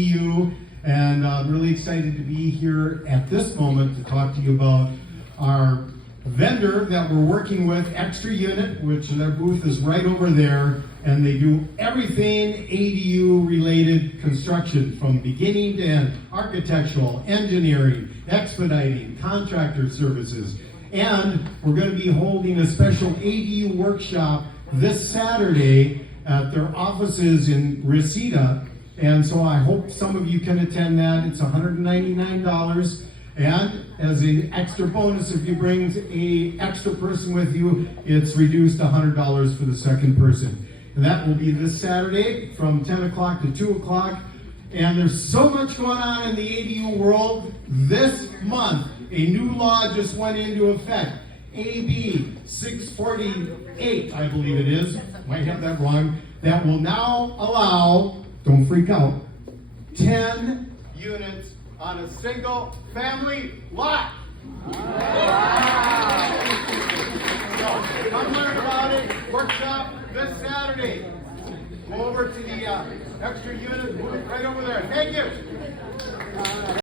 you, and I'm really excited to be here at this moment to talk to you about our vendor that we're working with, Extra Unit, which their booth is right over there, and they do everything ADU related construction from beginning to end: architectural, engineering, expediting, contractor services. And we're going to be holding a special ADU workshop this Saturday at their offices in Reseda. And so I hope some of you can attend that. It's $199. And as an extra bonus, if you bring an extra person with you, it's reduced to $100 for the second person. And that will be this Saturday from 10 o'clock to 2 o'clock. And there's so much going on in the ADU world. This month, a new law just went into effect. AB 648, I believe it is. Might have that wrong. That will now allow, don't freak out, 10 units on a single family lot. Wow. So come learn about it. Workshop this Saturday. Go over to the Extra Unit booth right over there. Thank you.